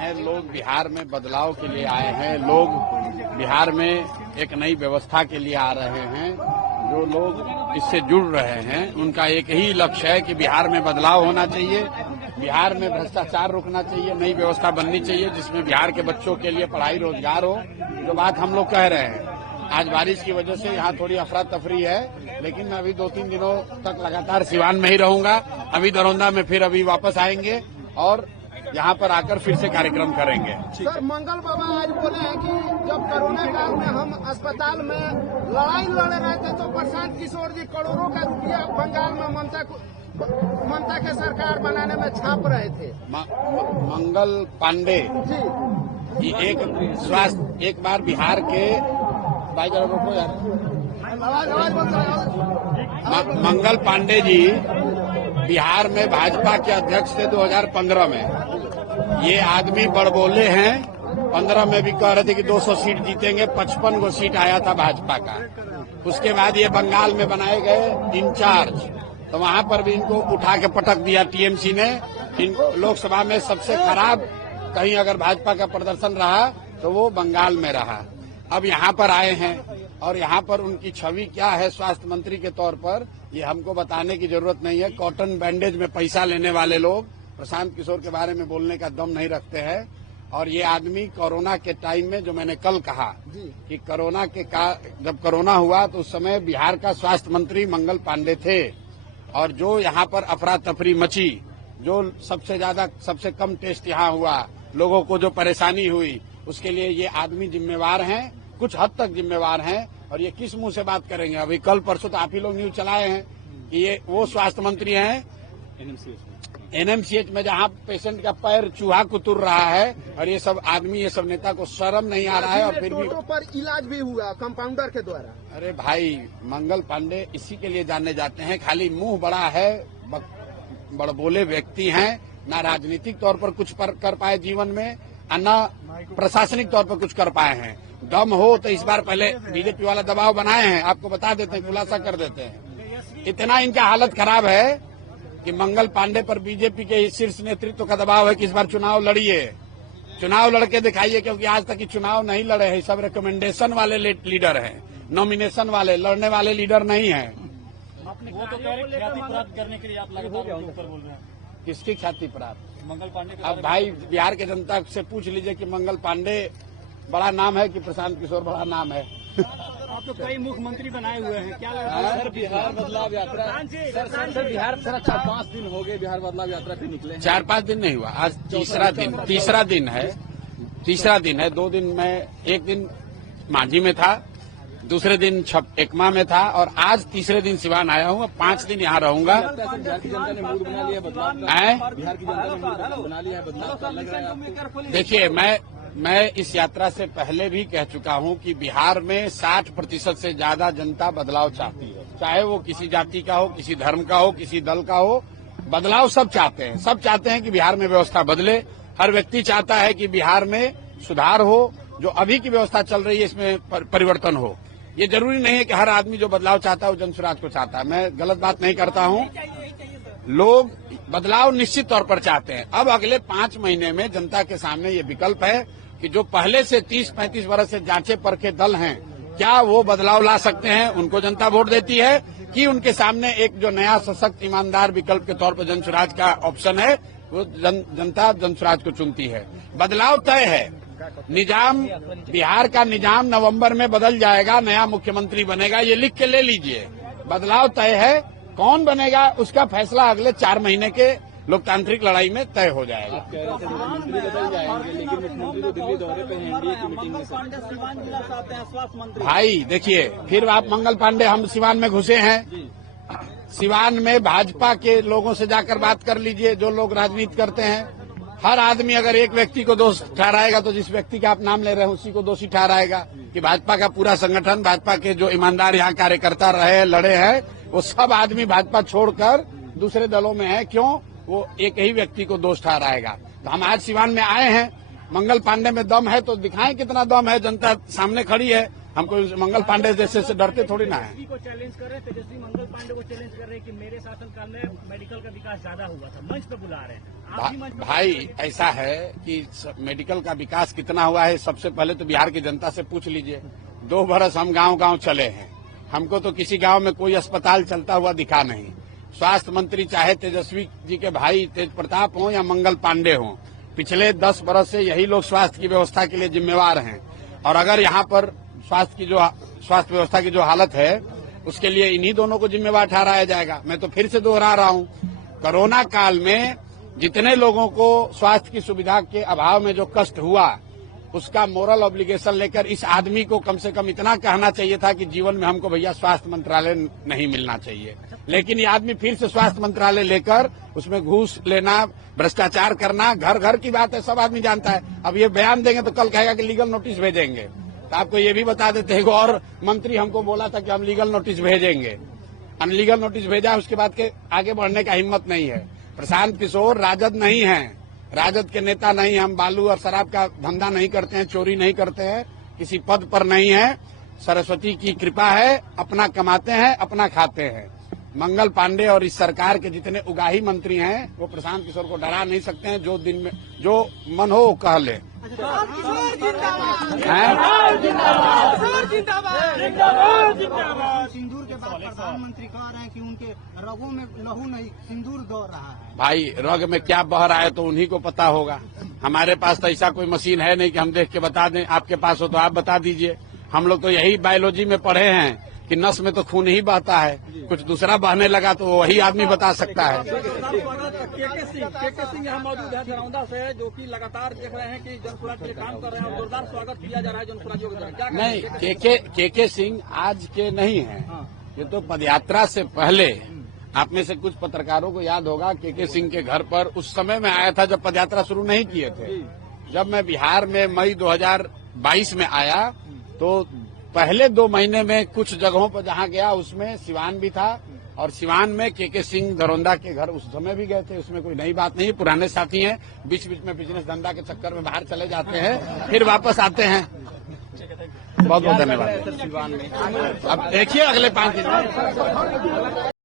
हैं लोग बिहार में बदलाव के लिए आए हैं। लोग बिहार में एक नई व्यवस्था के लिए आ रहे हैं। जो लोग इससे जुड़ रहे हैं उनका एक ही लक्ष्य है कि बिहार में बदलाव होना चाहिए, बिहार में भ्रष्टाचार रुकना चाहिए, नई व्यवस्था बननी चाहिए जिसमें बिहार के बच्चों के लिए पढ़ाई रोजगार हो। जो बात हम लोग कह रहे हैं, आज बारिश की वजह से यहाँ थोड़ी अफरा तफरी है, लेकिन मैं अभी 2-3 दिनों तक लगातार सिवान में ही रहूंगा। अभी दरौंदा में फिर अभी वापस आएंगे और यहाँ पर आकर फिर से कार्यक्रम करेंगे। सर, मंगल बाबा आज बोले हैं कि जब कोरोना काल में हम अस्पताल में लड़ाई लड़ रहे थे तो प्रशांत किशोर जी करोड़ों का रुपया बंगाल में ममता के सरकार बनाने में छाप रहे थे। मंगल पांडे जी एक बार बिहार के मंगल पांडे जी बिहार में भाजपा के अध्यक्ष थे 2015 में। ये आदमी बड़बोले हैं। 15 में भी कह रहे थे कि 200 सीट जीतेंगे, 55 गो सीट आया था भाजपा का। उसके बाद ये बंगाल में बनाए गए इंचार्ज, तो वहां पर भी इनको उठा के पटक दिया टीएमसी ने। इन लोकसभा में सबसे खराब कहीं अगर भाजपा का प्रदर्शन रहा तो वो बंगाल में रहा। अब यहाँ पर आए हैं और यहाँ पर उनकी छवि क्या है स्वास्थ्य मंत्री के तौर पर, ये हमको बताने की जरूरत नहीं है। कॉटन बैंडेज में पैसा लेने वाले लोग प्रशांत किशोर के बारे में बोलने का दम नहीं रखते हैं। और ये आदमी कोरोना के टाइम में, जो मैंने कल कहा कि कोरोना जब कोरोना हुआ तो उस समय बिहार का स्वास्थ्य मंत्री मंगल पांडे थे। और जो यहाँ पर अफरा तफरी मची, जो सबसे कम टेस्ट यहाँ हुआ, लोगों को जो परेशानी हुई, उसके लिए ये आदमी जिम्मेवार हैं, कुछ हद तक जिम्मेवार हैं। और ये किस मुंह से बात करेंगे? अभी कल परसों तो आप ही लोग न्यूज चलाए हैं कि ये वो स्वास्थ्य मंत्री हैं एनएमसीएच में जहां पेशेंट का पैर चूहा कुतुर रहा है, और ये सब आदमी, ये सब नेता को शर्म नहीं आ रहा है। और फिर भी पर इलाज भी हुआ कंपाउंडर के द्वारा। अरे भाई, मंगल पांडे इसी के लिए जाने जाते हैं, खाली मुंह बड़ा है, बड़बोले व्यक्ति हैं, ना राजनीतिक तौर पर कुछ कर पाए जीवन में, न प्रशासनिक तौर पर कुछ कर पाए हैं। दम हो तो इस बार पहले बीजेपी वाला दबाव बनाए हैं, आपको बता देते हैं, खुलासा कर देते हैं। इतना इनका हालत खराब है कि मंगल पांडे पर बीजेपी के शीर्ष नेतृत्व का दबाव है कि इस बार चुनाव लड़िए, चुनाव लड़के दिखाइए, क्योंकि आज तक चुनाव नहीं लड़े हैं। सब रिकमेंडेशन वाले लीडर हैं, नॉमिनेशन वाले, लड़ने वाले लीडर नहीं हैं। वो तो कह रहे ख्याति प्राप्त करने के लिए आप लगातार ऊपर बोल रहे हैं। किसकी ख्याति प्राप्त? मंगल पांडे। अब भाई, बिहार के जनता से पूछ लीजिए कि मंगल पांडे बड़ा नाम है कि प्रशांत किशोर बड़ा नाम है। आप तो कई मुख्यमंत्री बनाए हुए हैं, क्या लगता है? सर, बिहार बदलाव यात्रा सर बिहार 4-5 दिन हो गए बिहार बदलाव यात्रा पे निकले। 4-5 दिन नहीं हुआ, आज तीसरा दिन है। 2 दिन में, एक दिन मांझी में था, दूसरे दिन एकमा में था, और आज तीसरे दिन सिवान आया हूँ। 5 दिन यहाँ रहूंगा। बिहार की जनता ने मूड बना लिया बदलाव, बिहार की जनता ने मूड बना लिया बदलाव का, लग रहा है आपको? देखिए, मैं इस यात्रा से पहले भी कह चुका हूं कि बिहार में 60% से ज्यादा जनता बदलाव चाहती है, चाहे वो किसी जाति का हो, किसी धर्म का हो, किसी दल का हो। बदलाव सब चाहते हैं, सब चाहते हैं कि बिहार में व्यवस्था बदले। हर व्यक्ति चाहता है कि बिहार में सुधार हो, जो अभी की व्यवस्था चल रही है इसमें परिवर्तन हो। ये जरूरी नहीं है कि हर आदमी जो बदलाव चाहता है वो जन स्वराज को चाहता है। मैं गलत बात नहीं करता हूं। लोग बदलाव निश्चित तौर पर चाहते हैं। अब अगले 5 महीने में जनता के सामने ये विकल्प है कि जो पहले से 30-35 वर्ष से जांचे परखे दल हैं, क्या वो बदलाव ला सकते हैं? उनको जनता वोट देती है कि उनके सामने एक जो नया सशक्त ईमानदार विकल्प के तौर पर जन स्वराज का ऑप्शन है, वो जनता जन स्वराज को चुनती है। बदलाव तय है। निजाम, बिहार का निजाम नवंबर में बदल जाएगा, नया मुख्यमंत्री बनेगा, ये लिख के ले लीजिए। बदलाव तय है, कौन बनेगा उसका फैसला अगले 4 महीने के लोकतांत्रिक लड़ाई में तय हो जाएगा। आप कह रहे थे मुख्यमंत्री बदल जाएंगे, लेकिन मुख्यमंत्री तो दिल्ली दौरे पे हैं, एनडीए की मीटिंग में। स्वास्थ्य भाई देखिए, फिर आप मंगल पांडे, हम सिवान में घुसे हैं। सिवान में भाजपा के लोगों से जाकर बात कर लीजिए, जो लोग राजनीति करते हैं। हर आदमी अगर एक व्यक्ति को दोष ठहराएगा तो जिस व्यक्ति का आप नाम ले रहे हैं उसी को दोषी ठहराएगा। कि भाजपा का पूरा संगठन, भाजपा के जो ईमानदार यहाँ कार्यकर्ता रहे, लड़े हैं, वो सब आदमी भाजपा छोड़कर दूसरे दलों में है। क्यों? वो एक ही व्यक्ति को दोष ठहराएगा। तो हम आज सिवान में आए हैं। मंगल पांडे में दम है तो दिखाएं कितना दम है। जनता सामने खड़ी है, हमको मंगल पांडे जैसे से डरते थोड़ी ना है। को चैलेंज कर रहे, तेजस्वी मंगल पांडे को चैलेंज कर रहे हैं कि मेरे शासनकाल में मेडिकल का विकास ज्यादा हुआ था, मंच पे बुला रहे हैं। भाई ऐसा है कि मेडिकल का विकास कितना हुआ है, सबसे पहले तो बिहार की जनता से पूछ लीजिए। 2 बरस हम गांव-गांव चले हैं, हमको तो किसी गांव में कोई अस्पताल चलता हुआ दिखा नहीं। स्वास्थ्य मंत्री चाहे तेजस्वी जी के भाई तेज प्रताप हों या मंगल पांडे हों, पिछले 10 बरस से यही लोग स्वास्थ्य की व्यवस्था के लिए जिम्मेवार हैं। और अगर यहाँ पर स्वास्थ्य व्यवस्था की जो हालत है, उसके लिए इन्हीं दोनों को जिम्मेवार ठहराया जाएगा। मैं तो फिर से दोहरा रहा हूँ, कोरोना काल में जितने लोगों को स्वास्थ्य की सुविधा के अभाव में जो कष्ट हुआ, उसका मोरल ऑब्लिगेशन लेकर इस आदमी को कम से कम इतना कहना चाहिए था कि जीवन में हमको भैया स्वास्थ्य मंत्रालय नहीं मिलना चाहिए। लेकिन ये आदमी फिर से स्वास्थ्य मंत्रालय लेकर उसमें घूस लेना, भ्रष्टाचार करना, घर घर की बात है, सब आदमी जानता है। अब ये बयान देंगे तो कल कहेगा कि लीगल नोटिस भेजेंगे। तो आपको ये भी बता देते हैं, और मंत्री हमको बोला था कि हम लीगल नोटिस भेजेंगे, अनलीगल नोटिस भेजा, उसके बाद के आगे बढ़ने का हिम्मत नहीं है। प्रशांत किशोर राजद नहीं है, राजद के नेता नहीं। हम बालू और शराब का धंधा नहीं करते हैं, चोरी नहीं करते हैं, किसी पद पर नहीं है। सरस्वती की कृपा है, अपना कमाते हैं, अपना खाते हैं। मंगल पांडे और इस सरकार के जितने उगाही मंत्री हैं, वो प्रशांत किशोर को डरा नहीं सकते हैं। जो दिन में जो मन हो कह ले। सिंदूर के बाद प्रधानमंत्री कह रहे हैं कि उनके रगों में लहू नहीं, सिंदूर दौड़ रहा है। भाई रग में क्या बह रहा है तो उन्हीं को पता होगा। हमारे पास तो ऐसा कोई मशीन है नहीं कि हम देख के बता दें। आपके पास हो तो आप बता दीजिए। हम लोग तो यही बायोलॉजी में पढ़े हैं कि नस में तो खून ही बहता है, कुछ दूसरा बहने लगा तो वही आदमी बता सकता है। के सिंह यहाँ मौजूद है दरौंदा से, जो कि लगातार देख रहे हैं कि जनसुराज के काम कर रहे हैं और जोरदार स्वागत किया जा रहा है जनसुराजियों के द्वारा। नहीं, के सिंह आज के नहीं है, ये तो पदयात्रा से पहले। आप में से कुछ पत्रकारों को याद होगा के सिंह के घर पर उस समय में आया था जब पदयात्रा शुरू नहीं किए थे। जब मैं बिहार में मई 2022 में आया तो पहले 2 महीने में कुछ जगहों पर जहां गया उसमें सिवान भी था, और सिवान में के सिंह दरौंदा के घर उस समय भी गए थे। उसमें कोई नई बात नहीं, पुराने साथी हैं, बीच बीच में बिजनेस धंधा के चक्कर में बाहर चले जाते हैं, फिर वापस आते हैं। बहुत बहुत धन्यवाद। अब देखिए अगले 5 दिन में